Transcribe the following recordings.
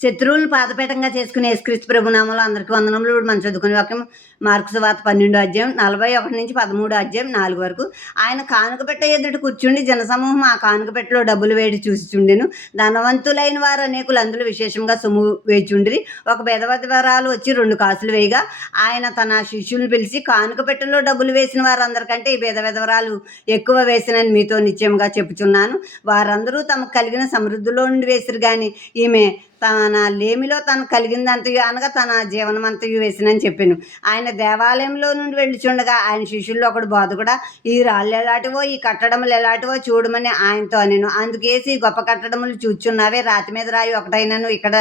శత్రువులను పాదపీఠంగా చేసుకునే యేసుక్రీస్తు ప్రభునామంలో అందరికీ వందనములు. ఇప్పుడు మనం చదువుకునే వాక్యం మార్కు సువార్త 12 అధ్యాయం 41-13 4 వరకు. ఆయన కానుక పెట్టె ఎదుట కూర్చుండి జనసమూహం ఆ కానుక పెట్టెలో డబ్బులు వేడి చూసిచుండెను. ధనవంతులైన వారు అనేకులు అందులో విశేషంగా సొమ్ము వేయుచుండిరి. ఒక విధవరాలు వచ్చి 2 కాసులు వేయగా ఆయన తన శిష్యులను పిలిచి, కానుక పెట్టెలో డబ్బులు వేసిన వారందరికంటే ఈ విధవరాలు ఎక్కువ వేసినని మీతో నిశ్చయముగా చెప్పుచున్నాను. వారందరూ తమకు కలిగిన సమృద్ధిలో నుండి వేసిరు గాని ఈమె తన లేమిలో తనకు కలిగిందంతయు అనగా తన జీవనమంతయు వేసినని చెప్పాను. ఆయన దేవాలయంలో నుండి వెళ్ళుచుండగా ఆయన శిష్యుల్లో ఒకడు బోధకుడా, ఈ రాళ్ళు ఎలాంటివో ఈ కట్టడములు ఎలాంటివో చూడమని ఆయనతో అనెను. అందుకేసి గొప్ప కట్టడములు చూచున్నావే, రాతి మీద రాయి ఒకటైనను ఇక్కడ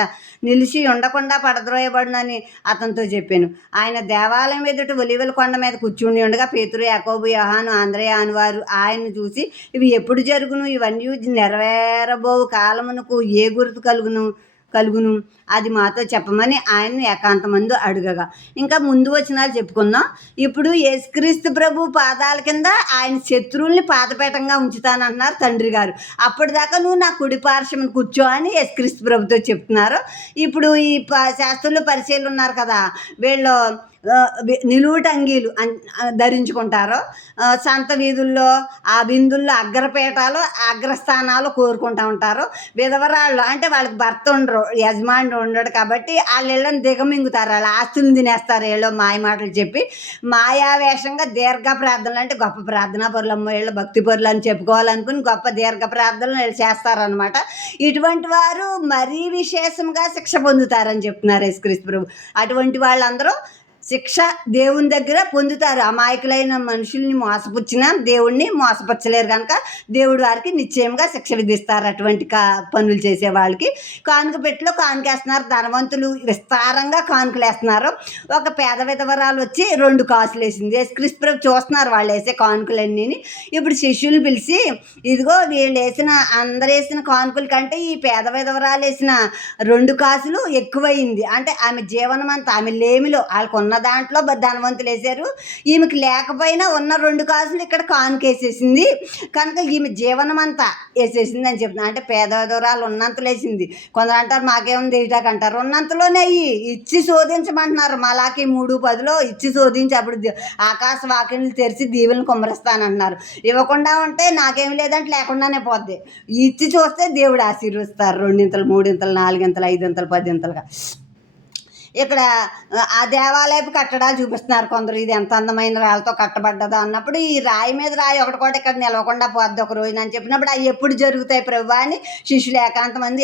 నిలిచి ఉండకుండా పడద్రోయబడునని అతనితో చెప్పాను. ఆయన దేవాలయం ఎదుట ఒలీవల కొండ మీద కూర్చుని ఉండగా పేతురు, యాకోబు, యోహాను, అంద్రెయ అనువారు ఆయన్ను చూసి, ఇవి ఎప్పుడు జరుగును? ఇవన్నీ నెరవేరబోవు కాలమునకు ఏ గుర్తు కలుగును, అది మాతో చెప్పమని ఆయన్ని ఏకాంతమందు అడుగగా. ఇంకా ముందు వచనాలు చెప్పుకుందాం. ఇప్పుడు యేసుక్రీస్తు ప్రభు పాదాల కింద ఆయన శత్రువుల్ని పాదపీఠంగా ఉంచుతానంటున్నారు తండ్రి గారు. అప్పటిదాకా నువ్వు నా కుడి పార్శ్వం కూర్చో అని యేసుక్రీస్తు ప్రభుతో చెప్తున్నారు. ఇప్పుడు ఈ శాస్త్రులు పరిచయాలు ఉన్నారు కదా, వీళ్ళు నిలువుటంగీలు ధరించుకుంటారు. సంత వీధుల్లో ఆ విందుల్లో అగ్రస్థానాలు కోరుకుంటూ ఉంటారు. విధవరాళ్ళు అంటే వాళ్ళకి భర్త ఉండరు, యజమాని ఉండడు కాబట్టి వాళ్ళ ఇళ్ళని దిగమింగుతారు, వాళ్ళ ఆస్తులను తినేస్తారు. వీళ్ళు మాయ మాటలు చెప్పి మాయావేషంగా దీర్ఘ ప్రార్థనలు అంటే గొప్ప ప్రార్థనా పరులు, అమ్మ వీళ్ళు భక్తి పరులు అని చెప్పుకోవాలనుకుని గొప్ప దీర్ఘ ప్రార్థనలు వీళ్ళు చేస్తారనమాట. ఇటువంటి వారు మరీ విశేషంగా శిక్ష పొందుతారని చెప్తున్నారు యేసుక్రీస్తు ప్రభు. అటువంటి వాళ్ళందరూ శిక్ష దేవుని దగ్గర పొందుతారు. అమాయకులైన మనుషుల్ని మోసపుచ్చినా దేవుణ్ణి మోసపరచలేరు కనుక దేవుడు వారికి నిశ్చయంగా శిక్ష విధిస్తారు. అటువంటి పనులు చేసే వాళ్ళకి కానుక పెట్టిలో కానుకేస్తున్నారు. ధనవంతులు విస్తారంగా కానుకలు వేస్తున్నారు. ఒక పేద విధవరాలు వచ్చి 2 కాసులు వేసింది. యేసుక్రీస్తు ప్రభు చూస్తున్నారు వాళ్ళు వేసే కానుకలన్నీ. ఇప్పుడు శిష్యులు పిలిచి, ఇదిగో వీళ్ళు అందరు వేసిన కానుకల కంటే ఈ పేద విధవరాలు వేసిన 2 కాసులు ఎక్కువైంది. అంటే ఆమె జీవనం అంతా ఆమె లేమిలో వాళ్ళకు ఉన్న దాంట్లో ధనవంతులు వేశారు, ఈమెకి లేకపోయినా ఉన్న 2 కాసులు ఇక్కడ కానుకేసేసింది కనుక ఈమె జీవనం అంతా వేసేసింది అని చెప్తున్నా. అంటే పేద దూరాలు ఉన్నంతలో వేసింది. కొందరు అంటారు మాకేముంది వేయటాక అంటారు, ఉన్నంతలోనే ఇచ్చి శోధించమంటున్నారు. మలాకి 3:10 ఇచ్చి శోధించి అప్పుడు ఆకాశ వాకిళ్ళు తెరిచి దీవులను కుమ్మరిస్తానంటున్నారు. ఇవ్వకుండా ఉంటే నాకేం లేదంటే లేకుండానే పోద్ది. ఇచ్చి చూస్తే దేవుడు ఆశీర్వదిస్తారు 2 3 4 5 10గా. ఇక్కడ ఆ దేవాలయపు కట్టడాలు చూపిస్తున్నారు కొందరు. ఇది ఎంత అందమైన రాళ్ళతో కట్టబడ్డదో అన్నప్పుడు ఈ రాయి మీద రాయి ఒకటి కూడా ఇక్కడ నిలవకుండా పోద్ది ఒక రోజున అని చెప్పినప్పుడు అవి ఎప్పుడు జరుగుతాయి ప్రభు అని శిష్యులు ఏకాంతమంది